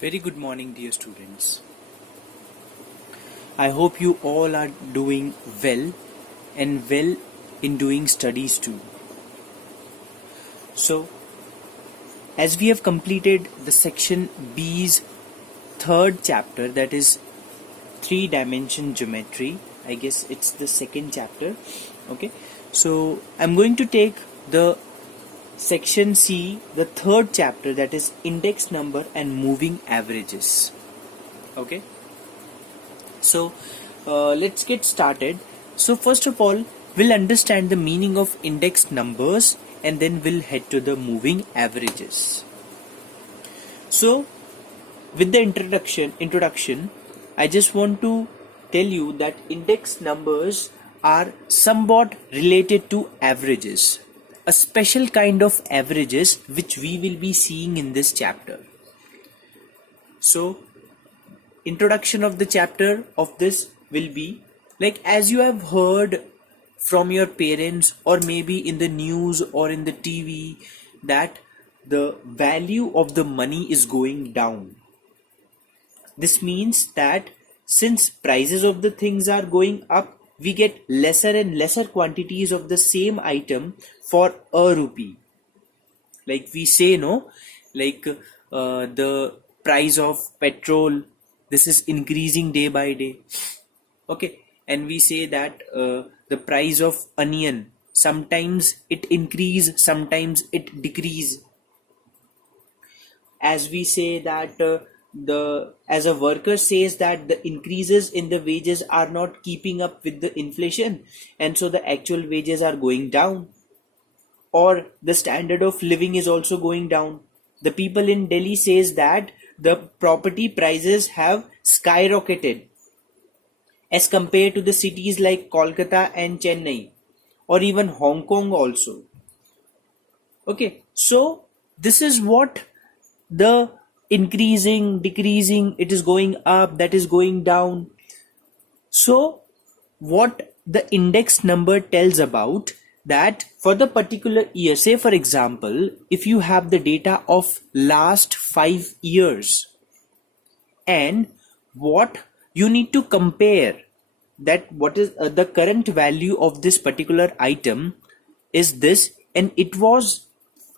Very good morning, dear students. I hope you all are doing well and well in doing studies too. So, as we have completed the section B's third chapter, that is three dimension geometry, I guess it's the second chapter. Okay, so I'm going to take the section C, the third chapter, that is index number and moving averages. Okay. So let's get started. So first of all, we'll understand the meaning of index numbers and then we'll head to the moving averages. So with the introduction, I just want to tell you that index numbers are somewhat related to averages, a special kind of averages which we will be seeing in this chapter. So introduction of the chapter of this will be like, as you have heard from your parents or maybe in the news or in the TV, that the value of the money is going down. This means that since prices of the things are going up, we get lesser and lesser quantities of the same item for a rupee. Like we say, no, like the price of petrol, this is increasing day by day. Okay, and we say that the price of onion, sometimes it increase, sometimes it decrease. As we say that as a worker says that the increases in the wages are not keeping up with the inflation, and so the actual wages are going down, or the standard of living is also going down. The people in Delhi says that the property prices have skyrocketed as compared to the cities like Kolkata and Chennai, or even Hong Kong also. Okay, so this is what the increasing, decreasing, it is going up, that is going down. So what the index number tells about that for the particular year, say for example, if you have the data of last 5 years, and what you need to compare, that what is the current value of this particular item is this, and it was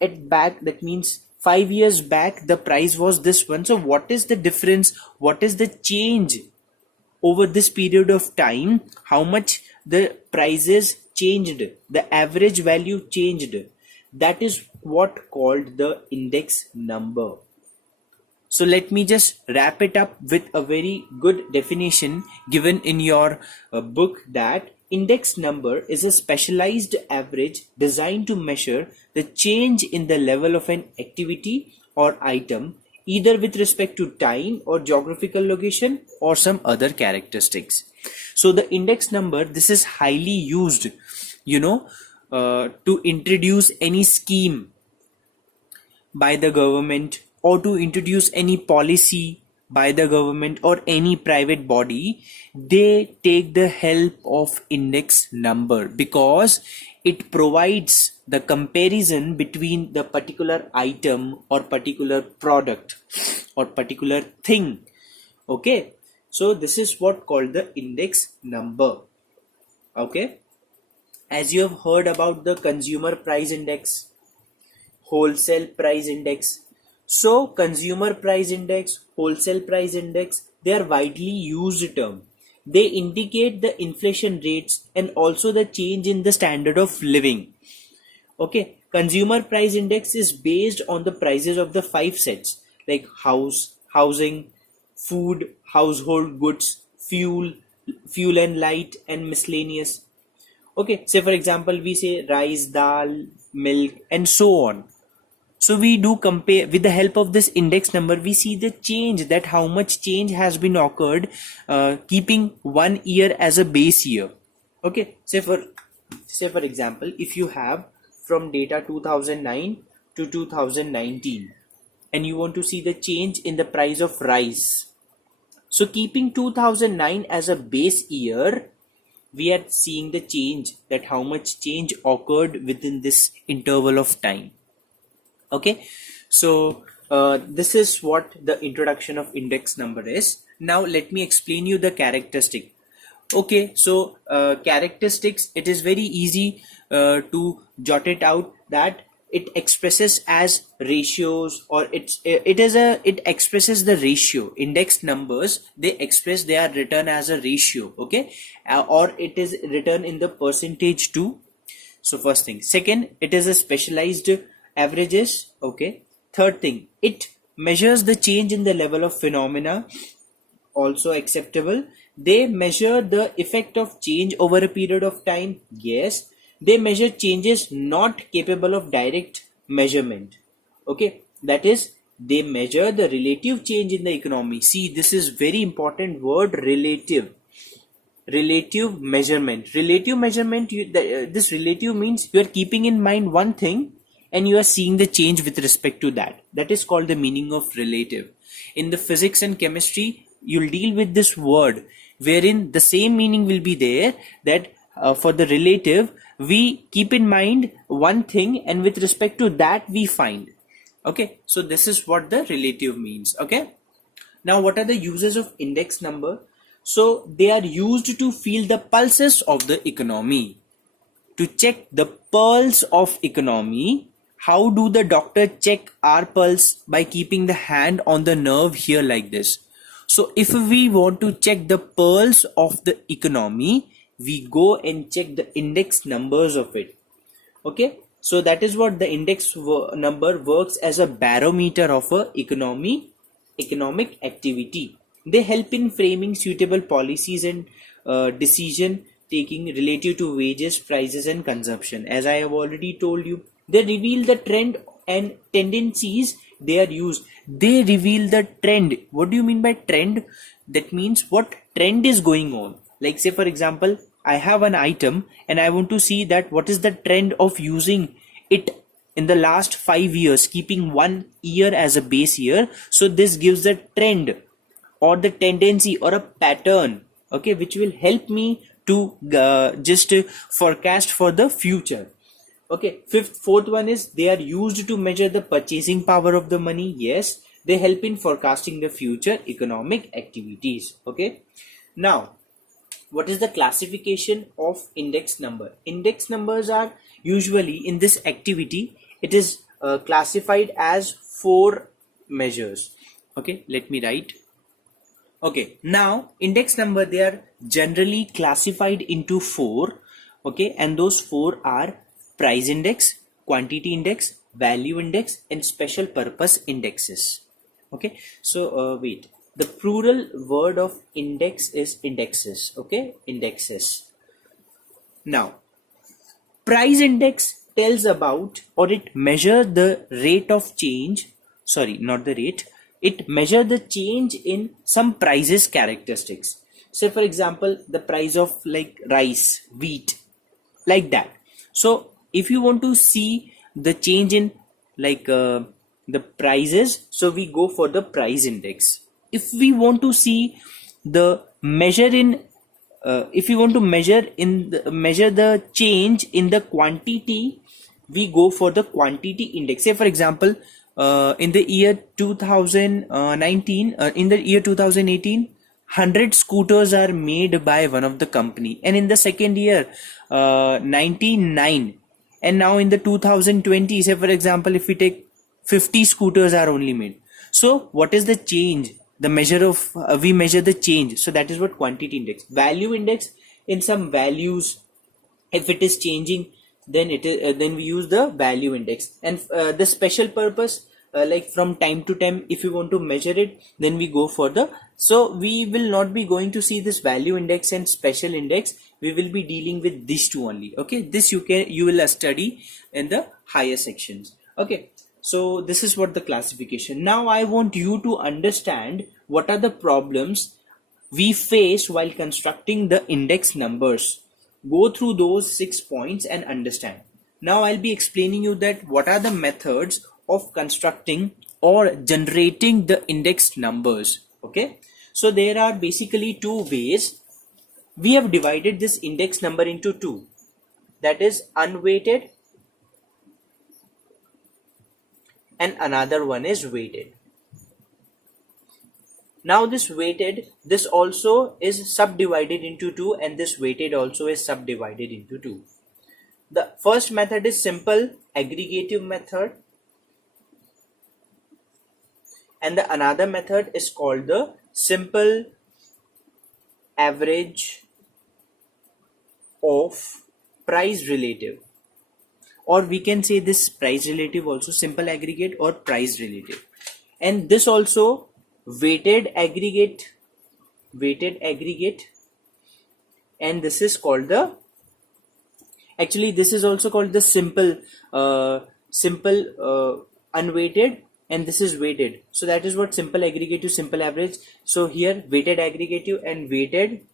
at back, that means 5 years back the price was this one. So what is the difference, what is the change over this period of time, how much the prices changed, the average value changed, that is what called the index number. So let me just wrap it up with a very good definition given in your book, that index number is a specialized average designed to measure the change in the level of an activity or item, either with respect to time or geographical location or some other characteristics. So the index number, this is highly used, to introduce any scheme by the government, or to introduce any policy by the government or any private body. They take the help of index number because it provides the comparison between the particular item or particular product or particular thing. Okay, so this is what called the index number. Okay, as you have heard about the consumer price index, wholesale price index. So consumer price index, wholesale price index, they are widely used term. They indicate the inflation rates and also the change in the standard of living. Okay, consumer price index is based on the prices of the 5 sets like housing, food, household goods, fuel and light, and miscellaneous. Okay, say for example we say rice, dal, milk, and so on. So we do compare with the help of this index number. We see the change, that how much change has been occurred, keeping 1 year as a base year. Okay, say for example, if you have from data 2009 to 2019, and you want to see the change in the price of rice. So keeping 2009 as a base year, we are seeing the change, that how much change occurred within this interval of time. Okay, so This is what the introduction of index number is. Now let me explain you the characteristic. Okay, so characteristics, it is very easy to jot it out, that it expresses as ratios, or it expresses the ratio. Index numbers, they are written as a ratio, okay, or it is written in the percentage too. So first thing. Second, it is a specialized averages, okay. Third thing, it measures the change in the level of phenomena, also acceptable. They measure the effect of change over a period of time, yes. They measure changes not capable of direct measurement, okay. That is, they measure the relative change in the economy. See, this is very important word, relative. Relative measurement. Relative measurement, this relative means you are keeping in mind one thing and you are seeing the change with respect to that. That is called the meaning of relative. In the physics and chemistry, you'll deal with this word wherein the same meaning will be there, that for the relative we keep in mind one thing and with respect to that we find, okay. So this is what the relative means, okay. Now what are the uses of index number? So they are used to feel the pulses of the economy, to check the pulse of economy. How do the doctor check our pulse? By keeping the hand on the nerve here like this. So if we want to check the pulse of the economy, we go and check the index numbers of it, okay. So that is what the index number works as a barometer of a economic activity. They help in framing suitable policies and decision taking relative to wages, prices and consumption. As I have already told you, they reveal the trend and tendencies they are used. They reveal the trend. What do you mean by trend? That means what trend is going on. Like say for example, I have an item and I want to see that what is the trend of using it in the last 5 years, keeping 1 year as a base year. So this gives a trend or the tendency or a pattern, okay, which will help me to just forecast for the future, okay. Fourth one is they are used to measure the purchasing power of the money. Yes, they help in forecasting the future economic activities, okay. Now what is the classification of index number? Index numbers are usually in this activity, it is classified as 4 measures, okay. Let me write. Okay, now index number, they are generally classified into 4, okay, and those 4 are price index, quantity index, value index and special purpose indexes, okay. So wait, the plural word of index is indexes, okay, indexes. Now price index tells about, or it measures the rate of change, sorry, not the rate, it measures the change in some prices characteristics. Say for example, the price of like rice, wheat, like that. So if you want to see the change in like the prices, so we go for the price index. If we want to see the measure in if we want to measure the change in the quantity, we go for the quantity index. Say for example, in the year 2019, in the year 2018, 100 scooters are made by one of the company, and in the second year 99, and now in the 2020, say for example, if we take 50 scooters are only made. So what is the change? The measure of we measure the change, so that is what quantity index. Value index, in some values, if it is changing, then it is then we use the value index. And the special purpose, like from time to time, if we want to measure it, then we go for the, so we will not be going to see this value index and special index. We will be dealing with these two only, okay. This you will study in the higher sections, okay. So this is what the classification. Now I want you to understand what are the problems we face while constructing the index numbers. Go through those 6 points and understand. Now I'll be explaining you that what are the methods of constructing or generating the indexed numbers, okay. So there are basically 2 ways. We have divided this index number into 2, that is unweighted and another one is weighted. Now this also is subdivided into two, and this weighted also is subdivided into two. The first method is simple aggregative method, and the another method is called the simple average of price relative, or we can say this price relative also, simple aggregate or price relative. And this also weighted aggregate, and this is called the, actually this is also called the simple unweighted, and this is weighted. So that is what simple aggregative, simple average. So here weighted aggregative and weighted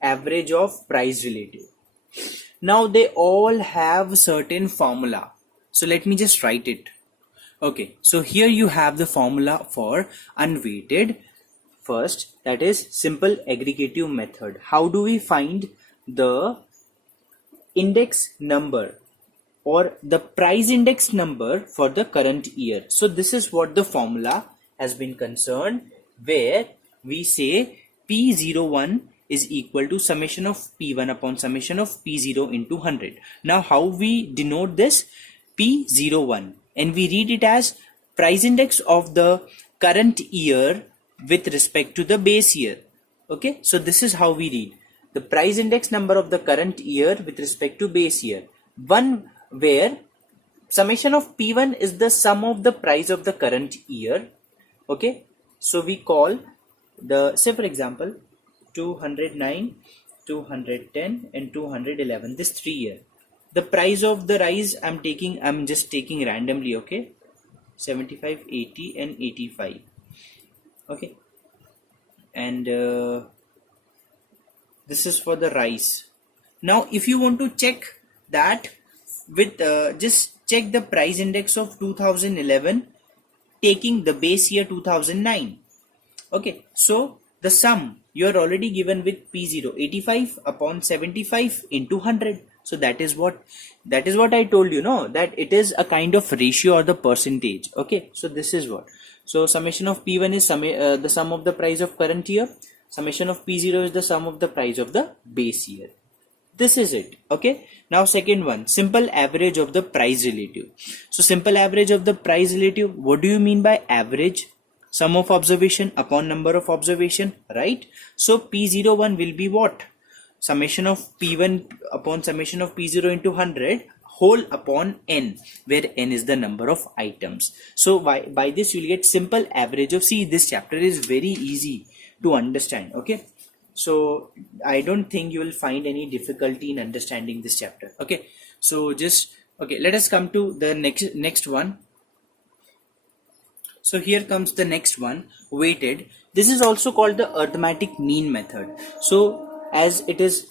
average of price relative. Now they all have certain formula. So let me just write it. Okay, so here you have the formula for unweighted. First, that is simple aggregative method. How do we find the index number or the price index number for the current year? So this is what the formula has been concerned, where we say P01 is equal to summation of P1 upon summation of P0 into 100. Now how we denote this? P01, and we read it as price index of the current year with respect to the base year. Okay, so this is how we read the price index number of the current year with respect to base year. One where summation of P1 is the sum of the price of the current year. Okay, so we call the, say for example, 209, 210 and 211, this 3 year. The price of the rise I'm just taking randomly, okay, 75, 80 and 85. Okay, and this is for the rise. Now if you want to check that with just check the price index of 2011 taking the base year 2009. Okay, so the sum you are already given with P0, 85 upon 75 into 100. So that is what I told you, no, that it is a kind of ratio or the percentage. Okay, so this is what. So summation of P1 is the sum of the price of current year. Summation of P0 is the sum of the price of the base year. This is it. Okay, now second one, simple average of the price relative. So simple average of the price relative, what do you mean by average? Sum of observation upon number of observation, right? So P01 will be what? Summation of P1 upon summation of P0 into 100 whole upon n, where n is the number of items. So by this you will get simple average of, see, this chapter is very easy to understand. Okay, so I don't think you will find any difficulty in understanding this chapter. Okay, so just, okay, let us come to the next one. So here comes the next one, weighted. This is also called the arithmetic mean method. So as it is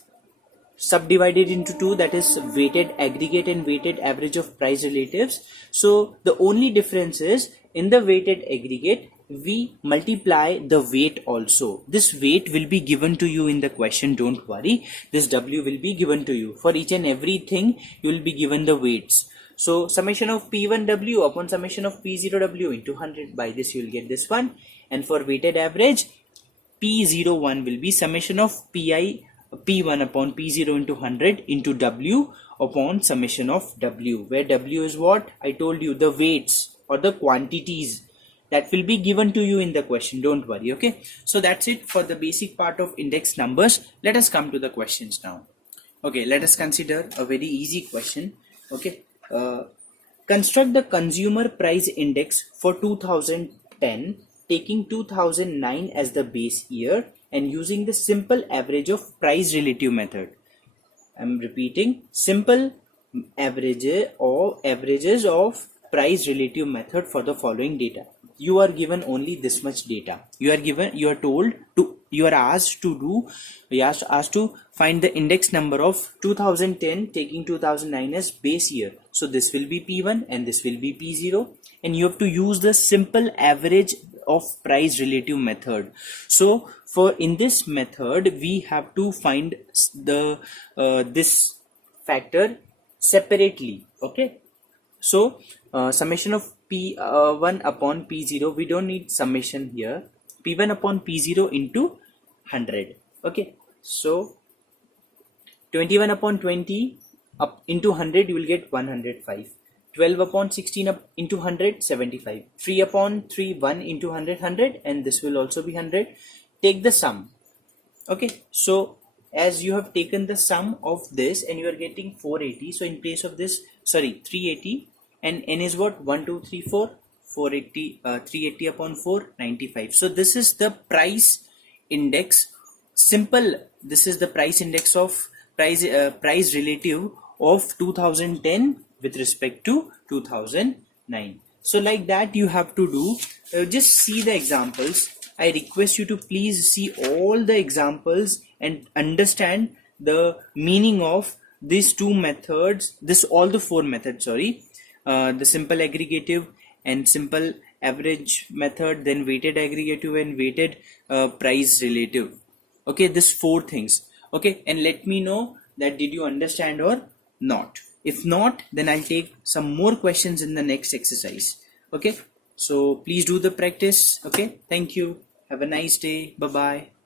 subdivided into two, that is weighted aggregate and weighted average of price relatives. So the only difference is in the weighted aggregate we multiply the weight also. This weight will be given to you in the question, don't worry. This W will be given to you. For each and everything you will be given the weights. So summation of P1W upon summation of P0W into 100. By this you will get this one. And for weighted average, P01 will be summation of P1 upon P0 into 100 into W upon summation of W, where W is what? I told you, the weights or the quantities that will be given to you in the question, don't worry. Okay, so that's it for the basic part of index numbers. Let us come to the questions now. Okay, let us consider a very easy question. Okay, construct the consumer price index for 2010 taking 2009 as the base year and using the simple average of price relative method. I'm repeating, simple averages of price relative method for the following data. You are given only this much data. You are asked to find the index number of 2010 taking 2009 as base year. So this will be P1 and this will be P0, and you have to use the simple average of price relative method. So for in this method we have to find the this factor separately. Okay, so summation of P1 upon P0, we don't need summation here. P1 upon P0 into 100. Okay, so 21 upon 20 up into 100, you will get 105. 12 upon 16 up into 100, 75. 3 upon 3, 1 into 100, 100, and this will also be 100. Take the sum. Okay, so as you have taken the sum of this and you are getting 480, so in place of this, sorry, 380, and n is what? 1 2 3 4, 480, 380 upon 4, 95. So this is the price index. Simple, this is the price index of price relative of 2010 with respect to 2009. So like that you have to do. Just see the examples. I request you to please see all the examples and understand the meaning of these two methods, all the four methods, sorry, the simple aggregative and simple average method, then weighted aggregative and weighted price relative. Okay, this four things. Okay, and let me know that did you understand or not. If not, then I'll take some more questions in the next exercise. Okay, so please do the practice. Okay, thank you. Have a nice day. Bye bye.